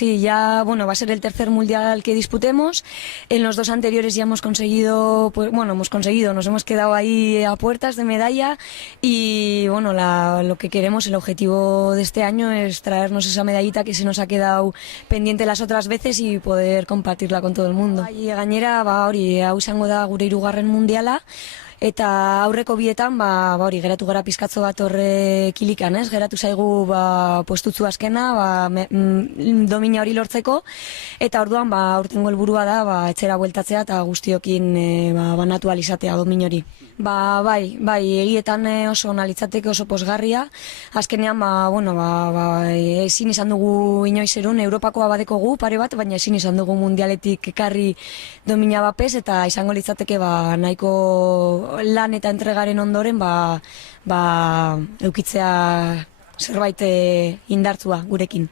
sí, ya, bueno, va a ser el tercer mundial que disputemos. En los dos anteriores ya hemos conseguido, pues bueno, nos hemos quedado ahí a puertas de medalla y bueno, lo que queremos, el objetivo de este año es traernos esa medallita que se nos ha quedado pendiente las otras veces y poder compartirla con todo el mundo. Gainera, hau izango da gure 3. mundiala. Eta aurreko bietan, geratu gara pizkatzo bat horre kilikan, ez? Geratu zaigu puestutzu azkena, domina hori lortzeko, eta orduan aurtengo helburua da etxera bueltatzea eta guztiokin banatu alizatea domin hori. Bai, egietan oso ona litzateke, oso posgarria. Azkenean, ezin izan dugu inoiz erun, Europakoa badekogu pare bat, baina ezin izan dugu mundialetik ekarri domina bapez, eta izango litzateke nahiko lan eta entregaren ondoren eukitzea zerbait indartzua gurekin.